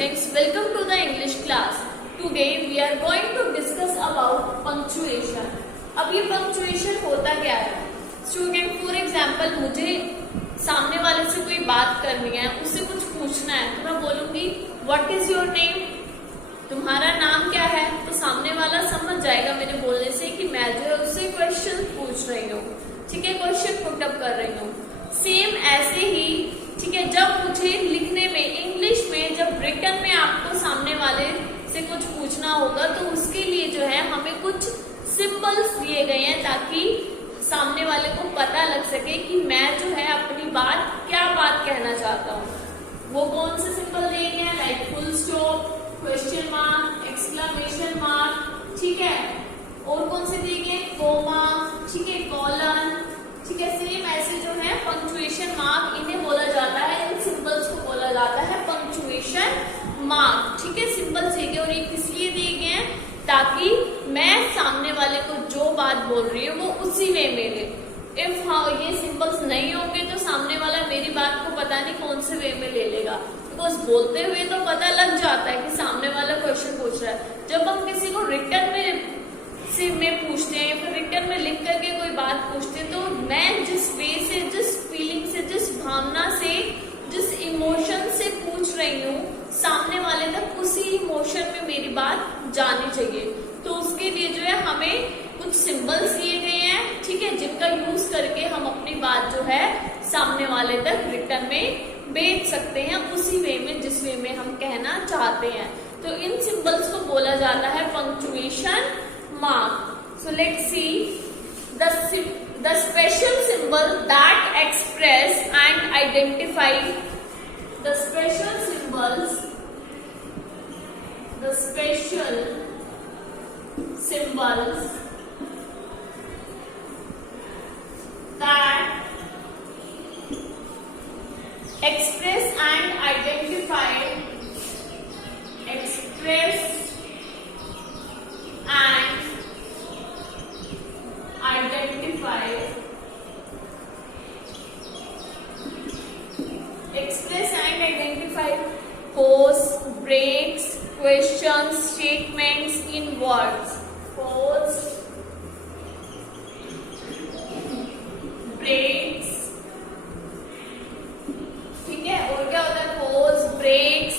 students, welcome to the English class. Today we are going to discuss about punctuation. अब ये punctuation होता क्या है? Student, for example, मुझे सामने वाले से कोई बात करनी है, उससे कुछ पूछना है, तो मैं बोलूंगी What is your name? तुम्हारा नाम क्या है? तो सामने वाला समझ जाएगा मेरे बोलने से कि मैं जो है उससे क्वेश्चन पूछ रही हूँ, ठीक है, क्वेश्चन पुट अप कर रही हूँ. सेम ऐसे ही, ठीक है, जब मुझे लिखने में इंग्लिश में जब रिटन में आपको सामने वाले से कुछ पूछना होगा तो उसके लिए जो है हमें कुछ सिंबल्स दिए गए हैं ताकि सामने वाले को पता लग सके कि मैं जो है अपनी क्या बात कहना चाहता हूँ. वो कौन से सिंबल दिए गए हैं? Like full stop, question mark, exclamation mark, ठीक है, और कौन से दिए गए? कोमा, ठीक है, कॉलन, ठीक है. सेम ऐसे जो है पंक्चुएशन मार्क, इन्हें बोला जाता है, इन सिंबल्स को बोला जाता है पंक्चुएशन मार्क, ठीक है. सिंबल्स दिए गए और ये किस लिए दिए गए हैं? ताकि मैं सामने वाले को जो बात बोल रही हूँ वो उसी वे में ले. इफ ये सिंबल्स नहीं होंगे तो सामने वाला मेरी बात को पता नहीं कौन से वे में ले लेगा. बिकॉज बोलते हुए तो पता लग जाता है कि सामने वाला क्वेश्चन पूछ रहा है. जब हम किसी को रिटर्न में पूछते हैं, फिर रिटर्न में लिख करके कोई बात पूछते हैं, तो मैं जिस वे से, जिस फीलिंग से, जिस भावना से, जिस इमोशन से पूछ रही हूँ, सामने वाले तक उसी इमोशन में मेरी बात जानी चाहिए. तो उसके लिए जो है हमें कुछ सिंबल्स दिए गए हैं, ठीक है, जिनका यूज करके हम अपनी बात जो है सामने वाले तक रिटर्न में भेज सकते हैं उसी वे में जिस वे में हम कहना चाहते हैं. तो इन सिंबल्स को बोला जाता है punctuation mark. So let's see the special symbol that express and identify the special symbols that express and identify pause, breaks, questions, statements in words. Pause, breaks, ठीक है, और क्या होता है? pause, breaks,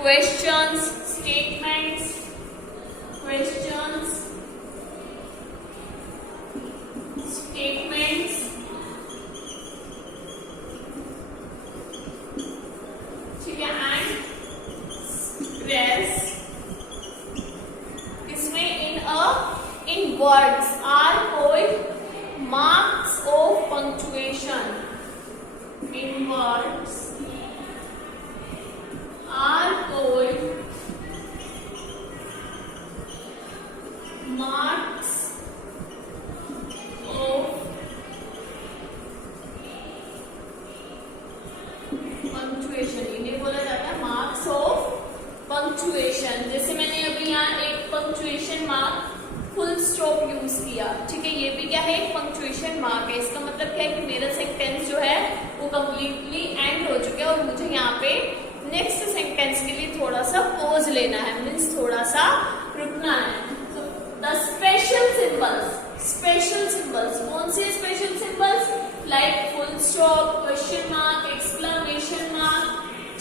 questions, statements, ठीक है, and stress. इसमें in words are called marks of punctuation. In words are called marks of punctuation. इन्हें बोला जाता है मार्क्स ऑफ पंक्चुएशन. जैसे मैंने अभी यहाँ एक punctuation mark full stop use किया, ठीक है, ये भी क्या है? एक पंक्चुएशन मार्क है. इसका मतलब क्या है कि मेरा सेंटेंस जो है वो कंप्लीटली एंड हो चुका है और मुझे यहाँ पे नेक्स्ट सेंटेंस के लिए थोड़ा सा पॉज लेना है, मीन्स थोड़ा सा रुकना है. तो द स्पेशल सिंबल्स कौन से special symbols? Like full stop, question mark, exclamation mark,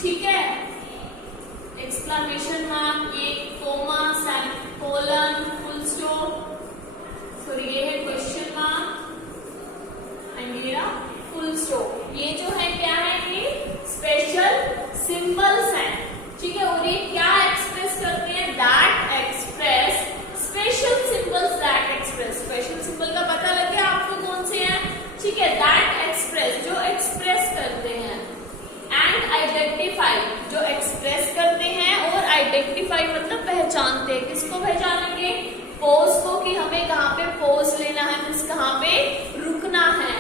ठीक है, एक्सक्लेमेशन मार्क, ये comma, colon, full stop, sorry ये है क्वेश्चन मार्क एंड ये फुल स्टॉप. ये जो है क्या है? ये स्पेशल सिंबल्स हैं, ठीक है, और ये क्या एक्सप्रेस करते हैं? That express, special symbols that express. Special symbol का पता लग गया आपको कौन से हैं, ठीक है, दैट एक्सप्रेस, जो एक्सप्रेस करते हैं, एंड आइडेंटिफाई, जो एक्सप्रेस करते हैं, और आइडेंटिफाई मतलब पहचानते हैं. किसको पहचानेंगे? पोज को, कि हमें कहाँ पे पोज लेना है, मीन्स कहाँ पे रुकना है,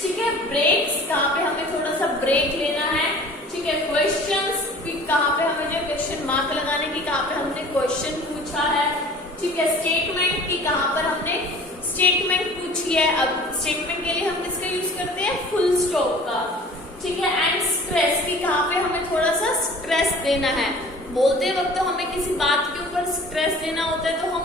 ठीक है. ब्रेक्स, कहाँ पे हमें थोड़ा सा ब्रेक लेना है, ठीक है. क्वेश्चंस, कहाँ पे हमें जो क्वेश्चन मार्क लगाने की, कहाँ पे हमने क्वेश्चन पूछा है, ठीक है. स्टेटमेंट की, कहाँ पर हमने स्टेटमेंट पूछी है. अब स्टेटमेंट के लिए हम किसका यूज करते हैं? फुल स्टॉप का, ठीक है. एंड स्ट्रेस की, कहाँ पे हमें थोड़ा सा स्ट्रेस देना है, बोलते वक्त तो हमें किसी बात के ऊपर स्ट्रेस देना होता है तो हम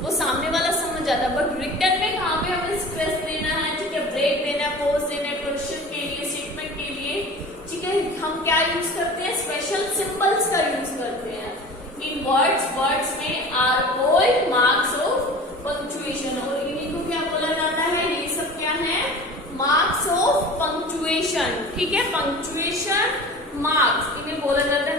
वो सामने वाला समझ जाता है, बट रिटर्न में कहाँ पे हमें स्ट्रेस देना है, ठीक है, ब्रेक देना है, पॉज देना है, क्वेश्चन के लिए, स्टेटमेंट के लिए, ठीक है, हम क्या यूज करते हैं, स्पेशल सिंबल्स का यूज करते हैं इन वर्ड्स में are called marks of punctuation, और इन्हीं को क्या बोला जाता है, ये सब क्या है, मार्क्स ऑफ पंक्चुएशन, ठीक है, पंक्चुएशन मार्क्स इन्हें बोला जाता है।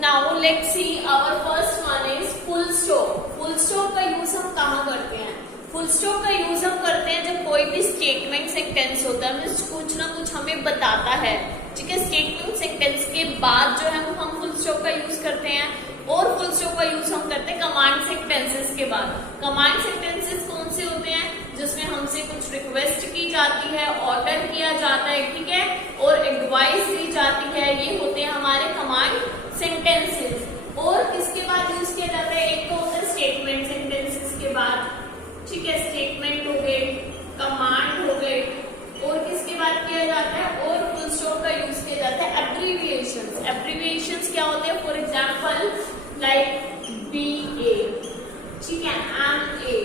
Now let's see our first one is full stop. Full stop का यूज हम कहाँ करते हैं, फुल स्टॉप का यूज हम करते हैं जब कोई भी स्टेटमेंट सेंटेंस होता है, कुछ ना कुछ हमें बताता है, ठीक है, स्टेटमेंट सेंटेंस के बाद जो है हम फुल स्टॉप का यूज करते हैं, और फुल स्टॉप का यूज हम करते हैं कमांड सेंटेंसेस के बाद। कमांड सेंटेंसेस कौन से होते हैं, जिसमें हमसे कुछ रिक्वेस्ट की जाती है, ऑर्डर किया जाता है, ठीक है, और एडवाइस दी जाती है, ये होते हैं हमारे कमांड सेंटेंसेस। और इसके बाद यूज किया जाता है, एक तो होता है स्टेटमेंट सेंटेंसेस के बाद, ठीक है, स्टेटमेंट हो गए, कमांड हो गए, और किसके बाद किया जाता है, और फुल स्टॉप का यूज किया जाता है एब्रीविएशंस। एब्रीविएशंस क्या होते हैं, फॉर एग्जांपल लाइक BA, ठीक है, MA,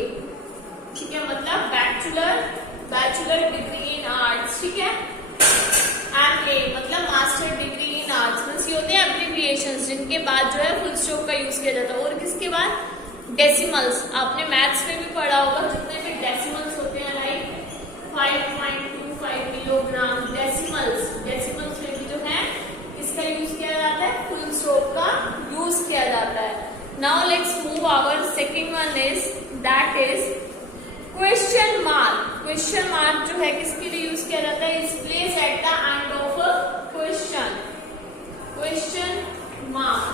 ठीक है, मतलब बैचलर डिग्री इन आर्ट्स, ठीक है, MA मतलब मास्टर डिग्री इन आर्ट्स, बस ये होते हैं एब्रीविएशंस जिनके बाद जो है फुल स्टॉप का यूज किया जाता है। और किसके बाद डेसिमल्स, आपने मैथ्स में भी पढ़ा होगा, जितने भी डेसिमल्स होते हैं लाइक 5.25 किलोग्राम, डेसिमल्स में भी जो है इसका यूज किया जाता है, फुल स्टॉप का यूज किया जाता है। Now let's move our second one is that is question mark. Question mark जो है किसके लिए यूज किया जाता है, is place at the end of a question. Question mark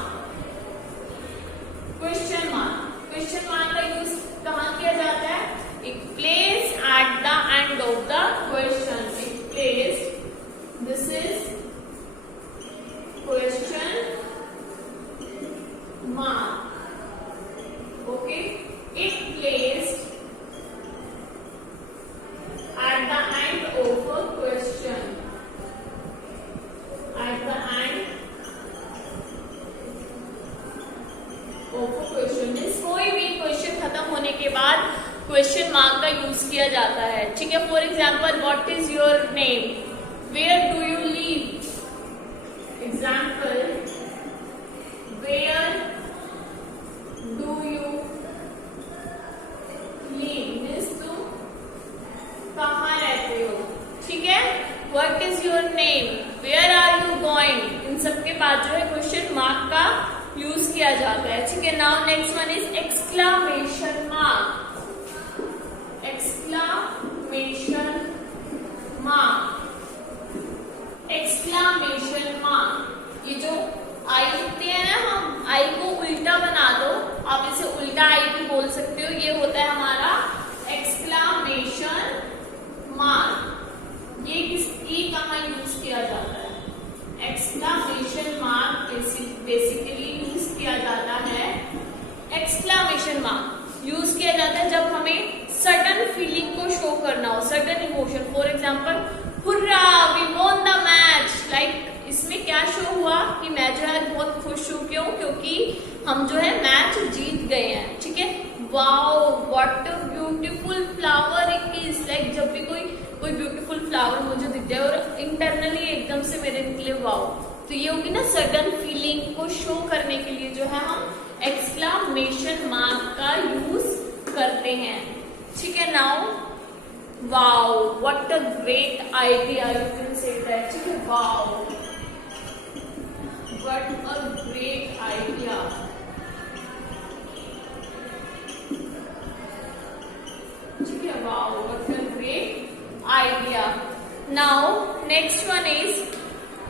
का यूज कहाँ किया जाता है, it place at the end of the question, it place, this is question mark, okay, it place at the end of a question, at the end of a question means कोई भी question खत्म होने के बाद question mark का use किया जाता है, ठीक है। For example, what is your name, where do you live, example, where do you live means तुम कहाँ रहते हो, ठीक है, what is your name, where are you going, इन सब के बाद जो है क्वेश्चन मार्क का यूज किया जाता है, ठीक है। Now next one is exclamation mark. Exclamation mark, ये जो आई होती है ना, हम आई को उल्टा बना दो, आप इसे उल्टा आई भी बोल सकते हो, ये होता है हमारा एक्सक्लामेशन मार्क। ये कहाँ यूज किया जाता है, एक्सक्लामेशन मार्क बेसिकली यूज किया जाता है, एक्सक्लामेशन मार्क यूज किया जाता है जब हमें सडन फीलिंग को शो करना हो, sudden emotion, for example, hurrah we won the match, like इसमें क्या शो हुआ कि मैं जो है बहुत खुश हूँ, क्यों, क्योंकि हम जो है मैच जीत गए हैं, ठीक है। Wow what a beautiful flower it is, like जब भी कोई ब्यूटीफुल फ्लावर मुझे दिख जाए और इंटरनली एकदम से मेरे निकले वाओ, तो ये होगी ना सडन फीलिंग को शो करने के लिए जो है हम एक्सक्लामेशन मार्क का यूज करते हैं, ठीक है। Now wow what a great idea, you can say that, ठीक है, wow what a great idea, ठीक है, wow what a great idea. Now next one is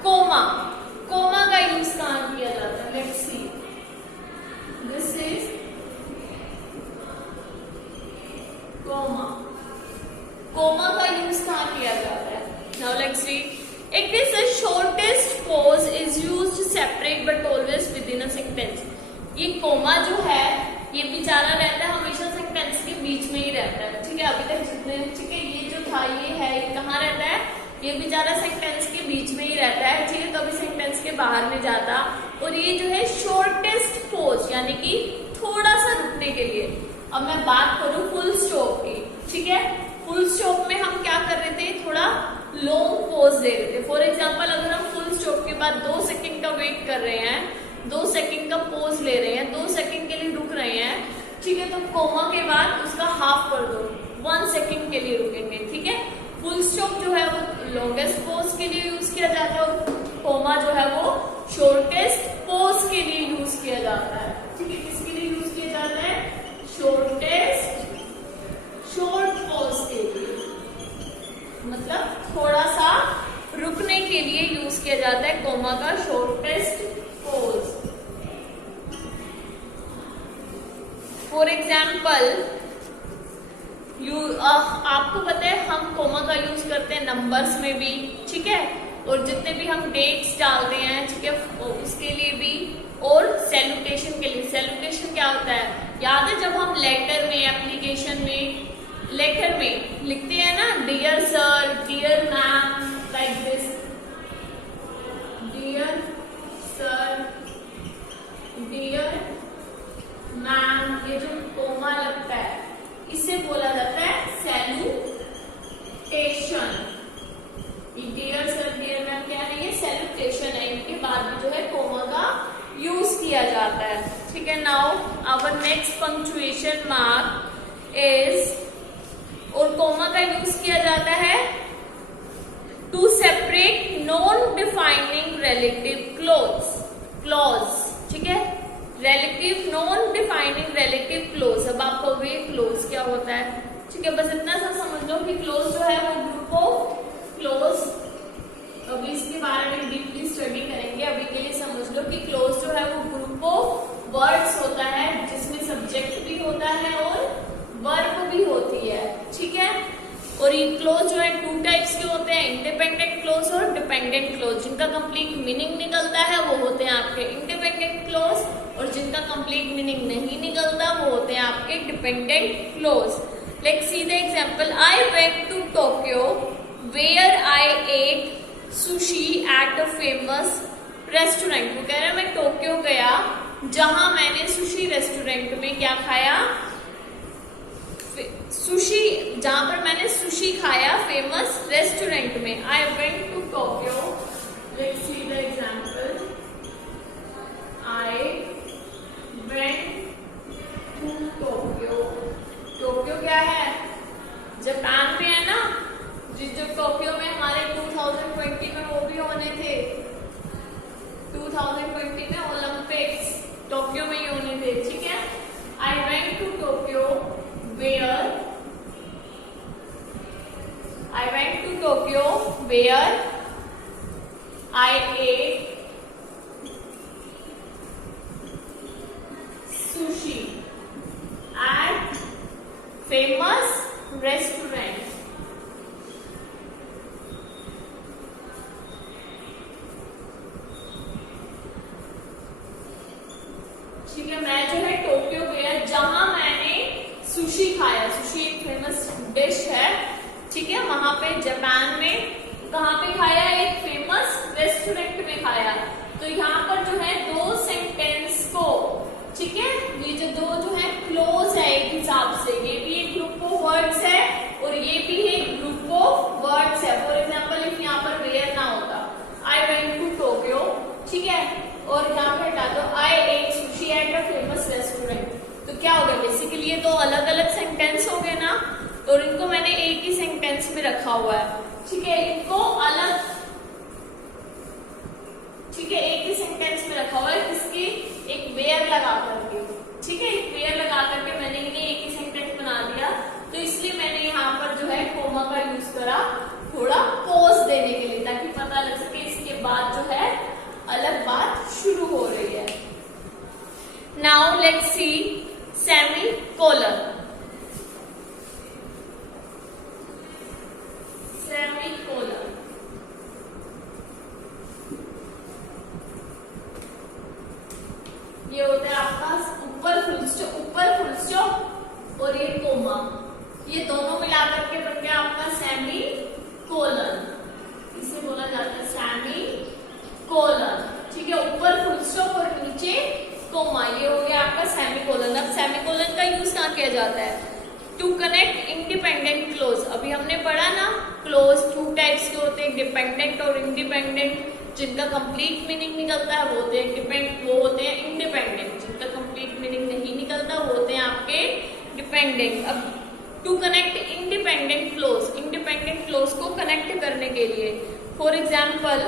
comma. Comma का यूज कहाँ किया जाता है, let's see, this is comma. Comma का यूज कहाँ किया जाता है, now let's see, it is the shortest pause is used separate but always within a sentence. ये कोमा जो है ये बेचारा रहता है हमेशा सेंटेंस के बीच में ही रहता है, ठीक है, अभी तक जितने, ठीक है, ये जो था ये है, ये कहाँ रहता है, ये बेचारा सेंटेंस के बीच में ही रहता है, ठीक है, कभी सेंटेंस के बाहर नहीं जाता, और ये जो है शॉर्टेस्ट यानी कि थोड़ा सा रुकने के लिए। अब मैं बात करूं फुल स्टॉप की, ठीक है। फुल स्टॉप में हम क्या कर रहे थे, थोड़ा लॉन्ग पॉज दे रहे थे। फॉर एग्जांपल अगर हम फुल स्टॉप के बाद 2 सेकंड का वेट कर रहे हैं, 2 सेकंड का पॉज ले रहे हैं, 2 सेकंड के लिए रुक रहे हैं, ठीक है, तो कोमा के बाद उसका हाफ कर दो, 1 सेकंड के लिए रुकेंगे, ठीक है। फुल स्टॉप जो है वो लॉन्गेस्ट पॉज के लिए यूज किया जाता है और कोमा जो है वो शॉर्टेस्ट पॉज के लिए यूज किया जाता है, ठीक है। किसके लिए यूज किया जाता है, शॉर्ट पॉज के लिए, मतलब थोड़ा सा रुकने के लिए यूज किया जाता है कोमा का शॉर्टेस्ट पॉज। फॉर एग्जाम्पल आपको पता है हम कोमा का यूज करते हैं नंबर्स में भी, ठीक है, और जितने भी हम डेट्स डालते हैं, ठीक है, उसके लिए भी, और सैल्यूटेशन के लिए। सैल्यूटेशन क्या होता है, याद है जब हम लेटर में, एप्लीकेशन में, लेटर में लिखते हैं ना, dear sir, dear ma'am, like this, dear sir, dear ma'am, ये जो कोमा लगता है इसे बोला जाता है salutation. Dear sir, dear ma'am क्या है, ये सैल्यूटेशन है, इनके बाद में जो है कोमा का यूज किया जाता है, ठीक है। Now our next punctuation mark is, और कोमा का यूज किया जाता है to separate non defining relative clause, ठीक है, relative non defining relative clause. अब आप कहोगे क्लॉज क्या होता है, ठीक है, बस इतना सा समझ लो कि क्लॉज जो है वो ग्रुप ऑफ क्लॉज, अभी इसके बारे में डीपली स्टडी करेंगे, अभी के लिए समझ लो कि क्लॉज जो है वो ग्रुप ऑफ वर्ड्स होता है जिसमें सब्जेक्ट भी होता है और वर्ब भी होती है, ठीक है। और ये क्लॉज जो है 2 टाइप्स के होते हैं, इंडिपेंडेंट क्लॉज और डिपेंडेंट क्लॉज। जिनका कंप्लीट मीनिंग निकलता है वो होते हैं आपके इंडिपेंडेंट क्लॉज, और जिनका कंप्लीट मीनिंग नहीं निकलता वो होते हैं आपके dependent clause. Let's see the example, I went to Tokyo where I ate sushi at a famous restaurant. वो कह रहा है मैं टोक्यो गया जहां मैंने सुशी रेस्टोरेंट में क्या खाया, सुशी, जहां पर मैंने सुशी खाया फेमस रेस्टोरेंट में। I went to Tokyo, let's see the example, I went to Tokyo. Tokyo क्या है, जापान में है ना, जो टोक्यो में हमारे 2020 में वो भी होने थे, 2020 में ओलंपिक्स टोक्यो में ही होने थे, ठीक है। I went to Tokyo where, I went to Tokyo where I ate sushi at famous restaurant. ठीक है, मैं जो है टोक्यो गया जहां मैंने सुशी खाया। सुशी एक फेमस डिश है, ठीक है, वहां पे जापान में कहां पे खाया, एक फेमस रेस्टोरेंट में खाया। तो यहाँ पर जो है 2 सेंटेंस को, ठीक है, ये जो है क्लोज है एक हिसाब से, ये भी एक ग्रुप ऑफ वर्ड्स है और ये भी एक ग्रुप ऑफ वर्ड्स है। फॉर एग्जाम्पल इफ यहाँ पर वेयर ना होता, आई वेंट टू टोक्यो, ठीक है, और यहाँ पे हटा दो I ate sushi at a famous restaurant, तो क्या हो गया, बेसिकली ये 2 अलग अलग सेंटेंस हो गए ना, और इनको मैंने एक ही सेंटेंस में रखा हुआ है, ठीक है, इनको अलग, ठीक है, एक ही सेंटेंस में रखा हुआ है, किसकी, एक वेयर लगा करके, ठीक है, एक वेयर लगा करके मैंने इन्हें एक ही सेंटेंस बना दिया। तो इसलिए मैंने यहाँ पर जो है कोमा का यूज करा थोड़ा पॉज देने के लिए, ताकि पता लग सके इसके बाद जो है अलग बात शुरू हो रही है। Now let's C semi colon. Semicolon, ये होता है आपका ऊपर फुल स्टॉप और ये कोमा, ये दोनों मिलाकर के बन गया आपका सेमी कोलन, इसे बोला जाता है सेमी कोलन, ठीक है, ऊपर फुल स्टॉप और नीचे कोमा, ये हो गया आपका सेमीकोलन। अब सेमीकोलन का यूज कहाँ किया जाता है? To connect independent clause. अभी हमने पढ़ा ना, क्लोज 2 टाइप्स के होते हैं, डिपेंडेंट और इंडिपेंडेंट। जिनका कंप्लीट मीनिंग निकलता है वो होते हैं इंडिपेंडेंट, जिनका कंप्लीट मीनिंग नहीं निकलता वो होते हैं आपके डिपेंडेंट। अब टू कनेक्ट इंडिपेंडेंट क्लोज को कनेक्ट करने के लिए, for example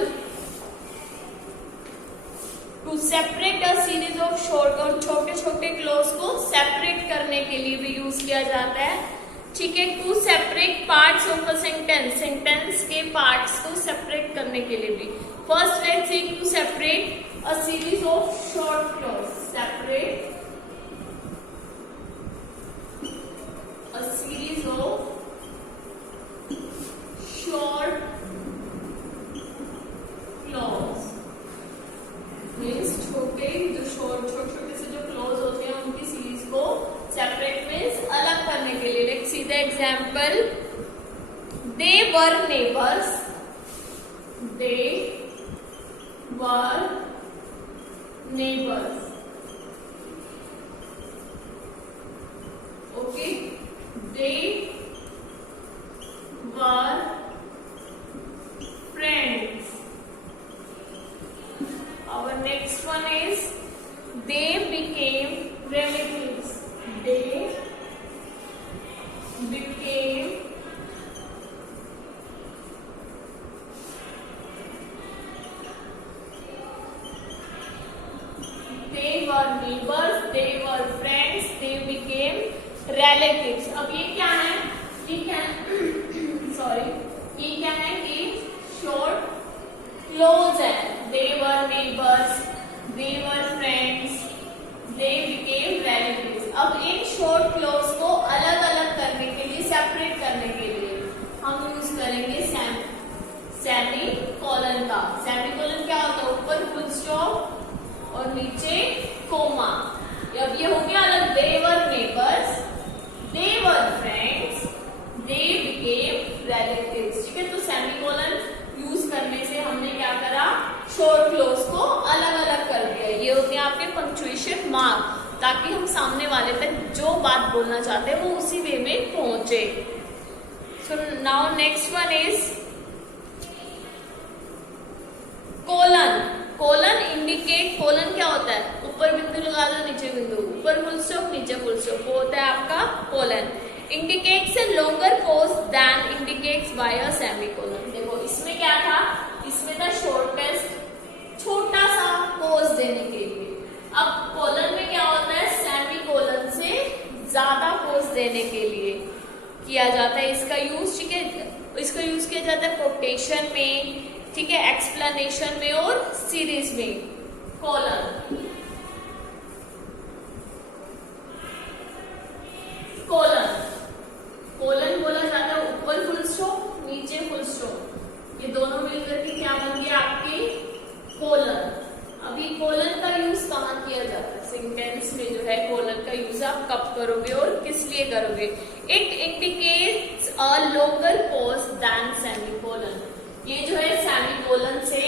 to separate a series of short, और छोटे छोटे क्लोज को सेपरेट करने के लिए भी यूज किया जाता है। ठीक है, to separate parts of a sentence के पार्ट्स को सेपरेट करने के लिए भी। First let's see, to separate a series of short clause, separate a series of short clause means छोटे से जो क्लोज होते हैं उनकी सीरीज को सेपरेट मीन्स अलग करने के लिए। Let's see the example, they were neighbours, okay, they were friends. Our next one is they became relatives. They became they were neighbors, they were friends, they became relatives. अब ये क्या है? ये क्या है कि short क्लोज है। they were neighbors, they were friends, they became relatives। अब इन शॉर्ट क्लोज को अलग अलग करने के लिए, सेपरेट करने के लिए हम यूज करेंगे सेमीकोलन का। सेमीकोलन क्या होता है? ऊपर फुल स्टॉप और नीचे कोमा। अब ये हो गया अलग, they were neighbors, they were friends, they became relatives। ठीक है, तो सेमीकोलन यूज करने से हमने क्या करा? शॉर्ट क्लोज को अलग अलग कर दिया। ये होते हैं आपके पंक्चुएशन मार्क, ताकि हम सामने वाले तक जो बात बोलना चाहते हैं वो उसी वे में पहुंचे। So now next one is colon. Colon indicate, colon क्या होता है? ऊपर बिंदु लगा दो, नीचे बिंदु, ऊपर फुल स्टॉप, नीचे फुल स्टॉप, वो होता है आपका colon. Indicates a longer pause than indicates by a semicolon. देखो इसमें क्या था? इसमें था शॉर्टेस्ट, छोटा सा पॉज देने के लिए। अब कोलन में क्या होता है? सेमीकोलन से ज्यादा पॉज देने के लिए किया जाता है इसका यूज। ठीक है, इसका यूज किया जाता है कोटेशन में, ठीक है, एक्सप्लेनेशन में और सीरीज में। कोलन बोला जाता है ऊपर फुल स्टॉप, नीचे फुल स्टॉप, ये दोनों मिलकर के क्या बन गया? आपके कोलन। अभी कोलन का यूज कहाँ किया जाता है? सेंटेंस में जो है कोलन का यूज आप कब करोगे और किस लिए करोगे? It indicates a longer pause than semicolon. ये जो है सेमीकोलन से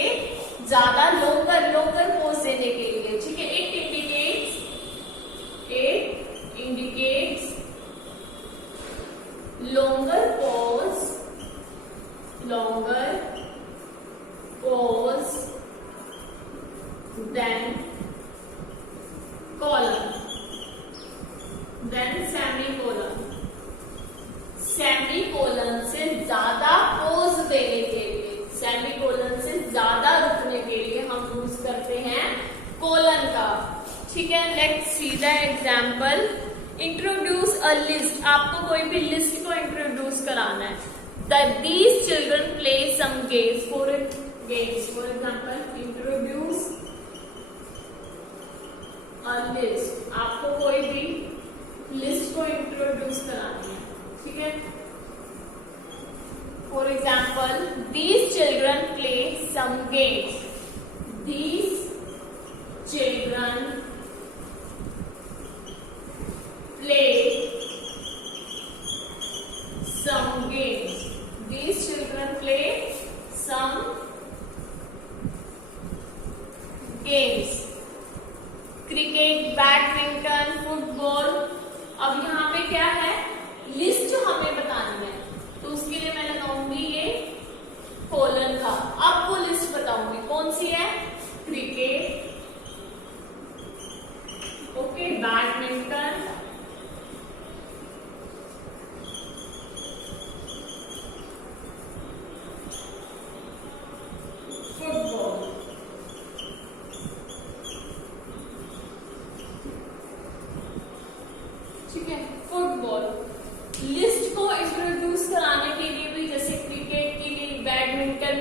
ज्यादा लॉन्गर पॉज देने के लिए। ठीक है, it indicates longer pause than colon, then semicolon। Semicolon से ज्यादा पोज देने के लिए, सेमीकोलन से ज्यादा रुकने के लिए हम यूज करते हैं कोलन का। ठीक है, let's see the example. Introduce a list, आपको कोई भी लिस्ट को इंट्रोड्यूस कराना है। These children play some games, for example introduce a list, आपको कोई भी लिस्ट को इंट्रोड्यूस करानी है। ठीक है, for example these children play some games, these children play some games, these children play some games। Cricket cricket, badminton, football. अब यहाँ पे क्या है, लिस्ट हमें बतानी है, तो उसके लिए मैं लगाऊंगी ये कोलन का। अब वो लिस्ट बताऊंगी कौन सी है, क्रिकेट, ओके, बैडमिंटन, फुटबॉल, ठीक है। फुटबॉल लिस्ट को इंट्रोड्यूस कराने के लिए भी, जैसे क्रिकेट की थी, बैडमिंटन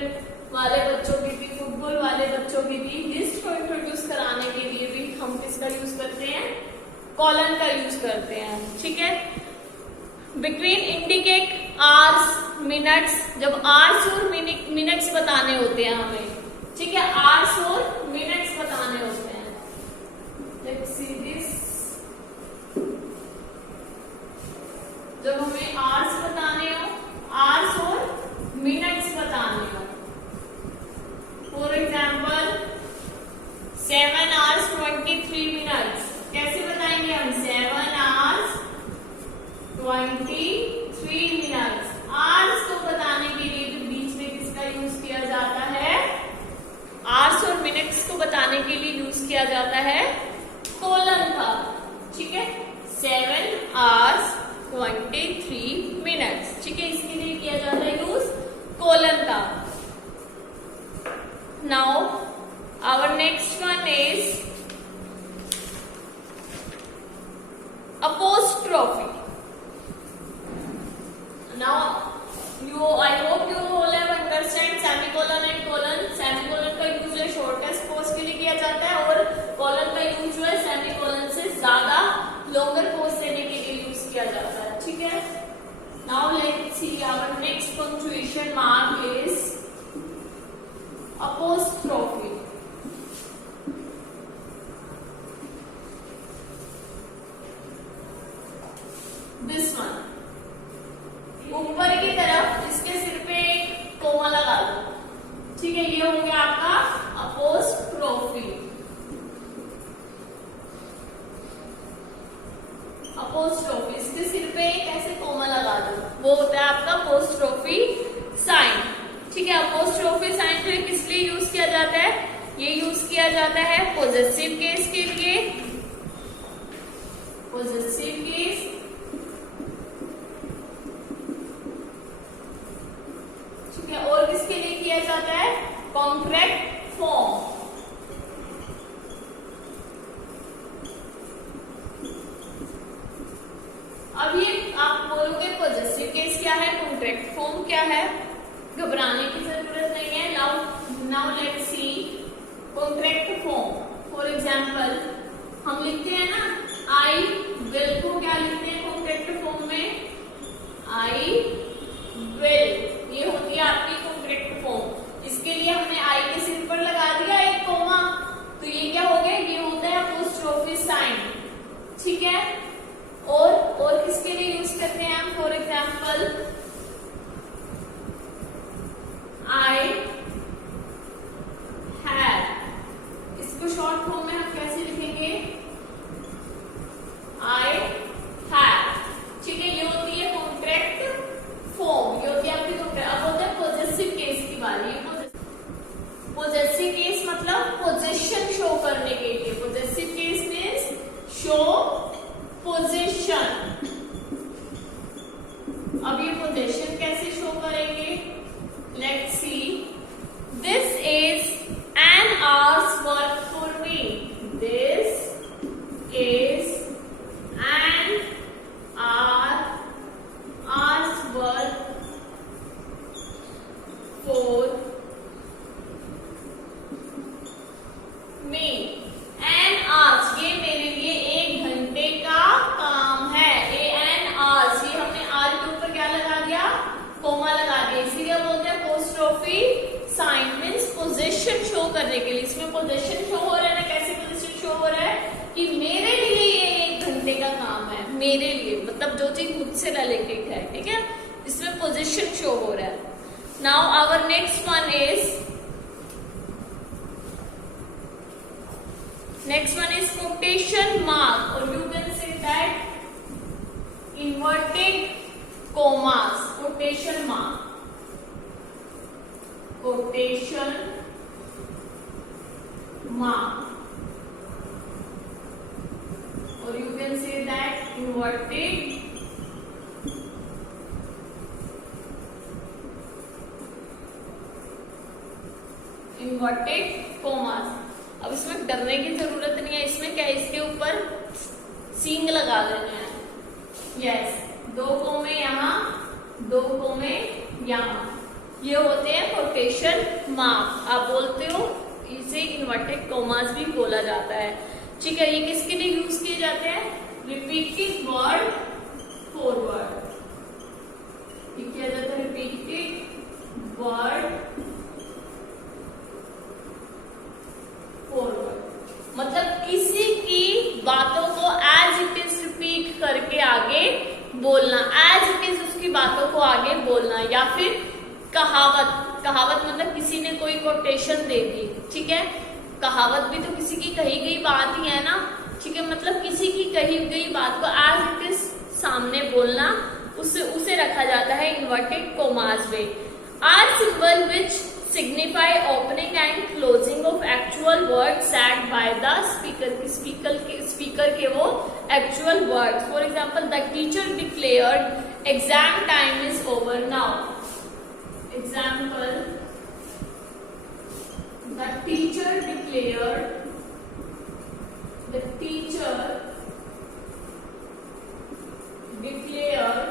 वाले बच्चों की थी, फुटबॉल वाले बच्चों की थी, लिस्ट को इंट्रोड्यूस कराने के लिए भी हम किसका यूज करते हैं, कॉलन का यूज करते हैं, ठीक है। बिटवीन इंडिकेट आवर्स, मिनट्स, जब आवर्स और मिनट्स बताने होते हैं हमें, ठीक है, आवर्स और मिनट्स बताने होते हैं। लेट्स सी दिस, जब हमें आवर्स बताने हो, आवर्स और मिनट्स बताने हो, फॉर एग्जाम्पल 7 hours 23 minutes, कैसे बताएंगे हम, 7 hours 23 minutes। आवर्स को बताने के लिए भी बीच में किसका यूज किया जाता है, आवर्स और मिनट्स को बताने के लिए यूज किया जाता है कोलन का, ठीक है। 7 hours 23 minutes, ठीक है, इसके लिए किया जाता है यूज कोलन का। Now our next one is apostrophe. Now I hope you all have understand semicolon and colon. Semicolon का यूज जो शॉर्टेस्ट पोज के लिए किया जाता है, और कॉलन का यूज जो है सेमीकोलन से ज्यादा लॉन्गर पोज देने के लिए यूज किया जाता है, ठीक है। Now let's see our next punctuation mark is apostrophe. This one, ऊपर की तरफ इसके सिर पे एक कोमा लगा दो, ठीक है, ये हो गया आपका अपोस्ट्रोफी। अपोस्ट्रोफी, इसके सिर पे एक ऐसे कोमा लगा दो, वो होता है आपका अपोस्ट्रोफी साइन, ठीक है। अपोस्ट्रोफी साइन जो किस लिए यूज किया जाता है, ये यूज किया जाता है पॉजेसिव केस के लिए, पॉजेसिव केस, ठीक है, और किसके लिए किया जाता है, कॉन्ट्रैक्ट फॉर्म। अब ये आप बोलोगे पॉजेसिव केस क्या है, कॉन्ट्रैक्ट फॉर्म क्या है, घबराने की जरूरत नहीं है। Now let's C contract form. For example हम लिखते हैं ना, आई विल को क्या लिखते हैं कॉन्ट्रैक्ट फॉर्म में, आई विल, ये होती है आपकी कॉन्ट्रैक्ट फॉर्म। इसके लिए हमने आई के सिर पर लगा दिया एक कोमा, तो ये क्या हो गया, ये होता है अपोस्ट्रोफी साइन, ठीक है। और किसके लिए यूज करते हैं हम, फॉर एग्जांपल आई हैव, इसको शॉर्ट फॉर्म में हम कैसे लिखेंगे, आई हैव, ठीक है, ये होती है कॉन्ट्रैक्ट फॉर्म, ये होती है आपकी कॉन्ट्रैक्ट। अब होता है पॉजेसिव केस की बारी। पॉजेसिव केस मतलब पोजीशन शो करने के लिए, possessive case means show position. अब ये पोजीशन कैसे शो करेंगे, let's see, this is an hour's work for me, this is an hour's work for me. An hour's, ये मेरे लिए 1 घंटे का काम है, एन आवर्स, ये हमने आर के ऊपर क्या लगा दिया, कोमा लगा दिया, इसीलिए बोलते हैं apostrophe sign means position show करने के लिए। इसमें पोजीशन शो हो रहा है ना, कैसे पोजीशन शो हो रहा है कि मेरे लिए ये 1 घंटे का काम है, मेरे लिए, मतलब जो चीज मुझसे रिलेटेड है, ठीक है, इसमें पोजीशन शो हो रहा है। Now our next one is, Next one is quotation mark, or you can say that inverted commas. Quotation mark. Quotation mark, or you can say that inverted commas. अब इसमें डरने की जरूरत नहीं है. इसमें क्या है, इसके ऊपर सींग लगा देना है. यस, 2 कोमे यहाँ, 2 कोमे यहाँ. ये होते हैं कोटेशन मार्क. आप बोलते हो इसे इन्वर्टेड कॉमास भी बोला जाता है. ठीक है, ये किसके लिए यूज किए जाते हैं? Repeated word forward. ये किया जाता है रिपीटेड वर्ड फॉरवर्ड. मतलब किसी की बातों को एज इट इज रिपीट करके आगे बोलना. एज इट इज उसकी बातों को आगे बोलना. या फिर कहावत. कहावत मतलब किसी ने कोई कोटेशन दे दी. ठीक है, कहावत भी तो किसी की कही गई बात ही है ना. ठीक है, मतलब किसी की कही गई बात को एज इट इज सामने बोलना, उसे रखा जाता है इन्वर्टेड कॉमास में. Are symbol which signify opening and closing of actual word said by the speaker के वो actual word. For example, the teacher declared exam time is over now. Example, the teacher declared the teacher declared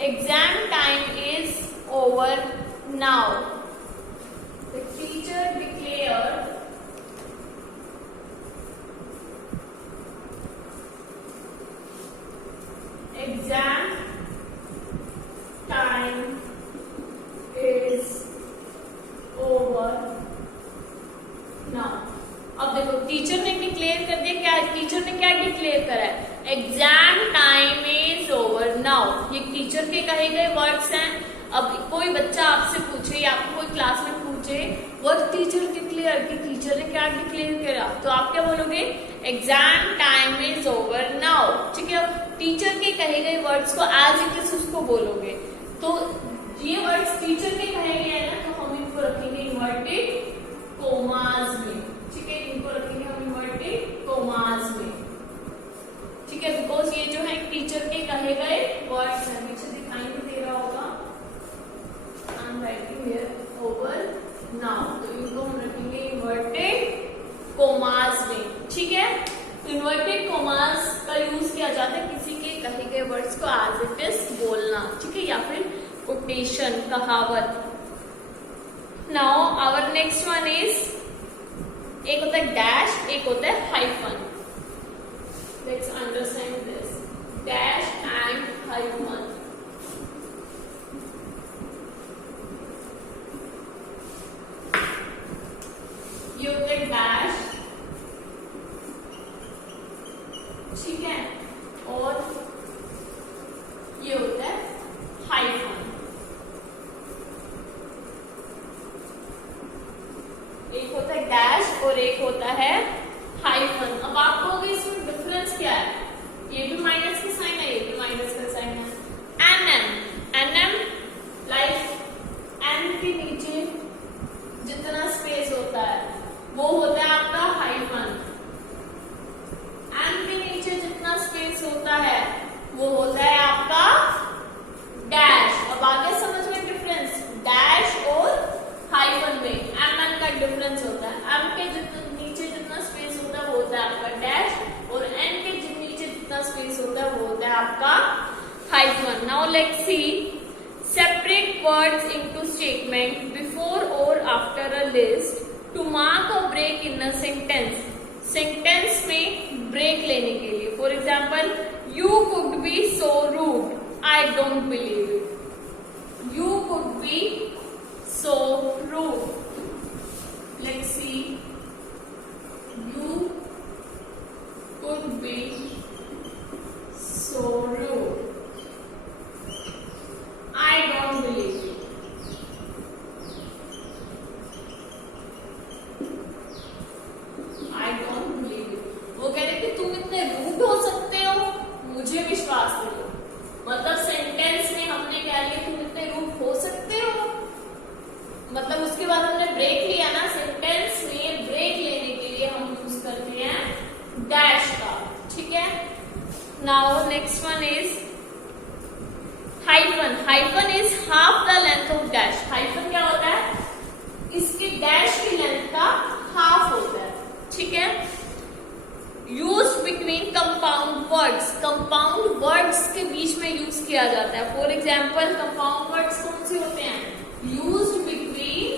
exam time is over now. The teacher declared exam time is over now. अब देखो, teacher ने declare कर दिया. क्या teacher ने क्या declare करा है? Exam time is over now. ये टीचर के कहे गए वर्ड्स हैं. अब कोई बच्चा आपसे पूछे या आपको कोई क्लास में पूछे व्हाट टीचर डिक्लेयर, कि टीचर ने क्या डिक्लेयर करा, तो आप क्या बोलोगे? Exam time is over now. ठीक है, टीचर के कहे गए वर्ड्स को एज इट इज उसको बोलोगे. तो ये वर्ड्स टीचर के कहे गए हैं ना, तो हम इनको रखेंगे इन्वर्टेड कॉमास में. ठीक है, इनको रखेंगे हम इन्वर्टेड कॉमास में. ठीक है, बिकॉज ये जो है टीचर के कहे गए वर्ड्स हैं. पीछे दिखाई नहीं दे रहा होगा, I am writing here over now, तो इनको हम रखेंगे इन्वर्टेड कॉमास में. ठीक है, इन्वर्टेड कॉमास का यूज किया जाता है किसी के कहे गए वर्ड्स को एज इट इज बोलना. ठीक है, या फिर कोटेशन, कहावत. Now our next one is, एक होता है डैश, एक होता है hyphen. Let's understand this. Dash and hyphen. ये होता है डैश. ठीक है, और ये होता है हाइफन. एक होता है डैश और एक होता है हाइफन. अब आप कहोगे इसमें डिफरेंस क्या है? ये भी माइनस का साइन है, ये भी माइनस का साइन है. एनएम लाइक एन के नीचे जितना स्पेस होता है वो होता है आपका हाइफन. एन के नीचे जितना स्पेस होता है वो होता है आपका डैश. अब आगे समझ में डिफरेंस डैश और हाइफन में. एम का डिफरेंस होता है. एम के नीचे जितना स्पेस होता है वो होता है आपका डैश, और एन के नीचे जितना स्पेस होता है वो होता है आपका hyphen. Now let's see. Separate words into statement before और after a list to mark a break in a sentence. Sentence में ब्रेक लेने के लिए. For example, you could be so rude, I don't believe it. You could be so rude. Let's see. You could be so rude, I don't believe it. next one is hyphen. Hyphen is half the length of dash. Hyphen क्या होता है? इसके dash की length का half होता है, ठीक है। Use between compound words, compound words के बीच में यूज किया जाता है। फॉर एग्जाम्पल कंपाउंड वर्ड्स कौन से होते हैं? Use between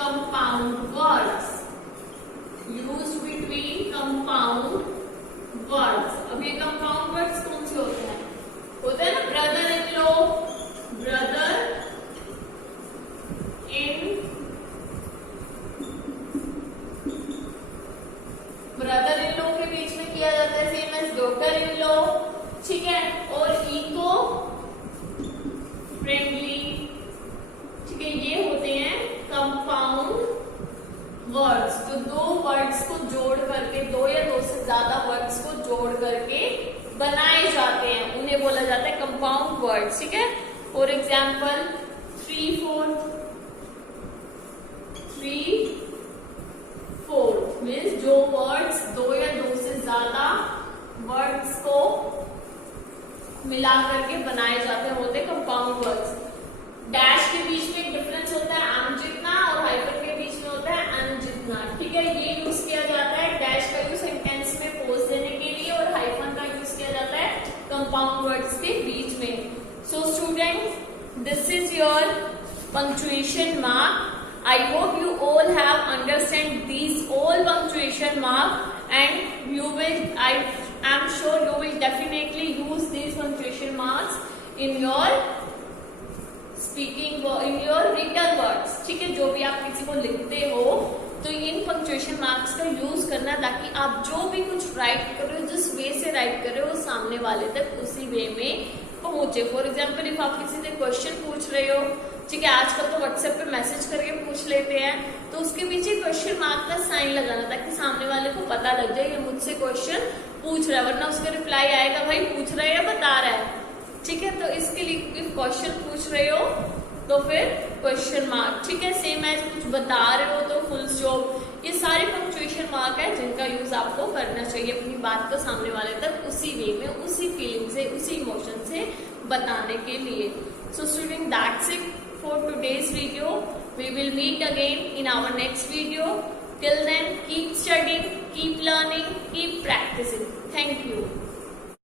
compound words, use between compound words. अब ये कंपाउंड वर्ड्स कौन से होते हैं? होते हैं ना brother in law, brother in law के बीच में किया जाता है, same as daughter in law, ठीक है। और इको फ्रेंडली, ठीक है, ये होते हैं कंपाउंड वर्ड्स, जो दो वर्ड्स को जोड़ करके, दो या दो से ज्यादा वर्ड्स को जोड़ करके बनाए जाते हैं, उन्हें बोला जाता है कंपाउंड वर्ड्स, ठीक है। फॉर एग्जाम्पल 3/4, 3/4 मीन्स जो वर्ड्स दो या दो से ज्यादा वर्ड्स को मिला करके बनाए जाते हैं होते कंपाउंड वर्ड्स। डैश के बीच में एक डिफरेंस होता है अन जितना, और हाइफन के बीच में होता है अन जितना, ठीक है। ये यूज किया जाता है, डैश का यूज सेंटेंस में पोज देने के लिए, और हाइफन का यूज किया जाता है कंपाउंड वर्ड्स के बीच में। So students, this is your punctuation mark. I hope you all have understand these all punctuation mark, and you will, I am sure you will definitely use these punctuation marks in your speaking, in your written words, ठीक है। जो भी आप किसी को लिखते हो तो इन पंक्चुएशन मार्क्स का यूज करना, ताकि आप जो भी कुछ राइट कर रहे हो, जिस वे से राइट कर रहे हो, सामने वाले तक उसी वे में पहुंचे। फॉर एग्जाम्पल इफ आप किसी से क्वेश्चन पूछ रहे हो, ठीक है, आजकल तो व्हाट्सएप पे मैसेज करके पूछ लेते हैं, तो उसके पीछे क्वेश्चन मार्क का साइन लगाना, ताकि सामने वाले को पता लग जाए कि मुझसे क्वेश्चन पूछ रहा है, वरना उसका रिप्लाई आएगा भाई पूछ रहा है या बता रहा है, ठीक है। तो इसके लिए इफ क्वेश्चन पूछ रहे हो तो फिर क्वेश्चन मार्क, ठीक है। सेम एज कुछ बता रहे हो तो फुल स्टॉप, ये सारे पंक्चुएशन मार्क है जिनका यूज आपको करना चाहिए अपनी बात को सामने वाले तक उसी वे में, उसी फीलिंग से, उसी इमोशन से बताने के लिए। So student, that's it for today's video. We will meet again in our next video. Till then, keep studying, keep learning, keep practicing. Thank you.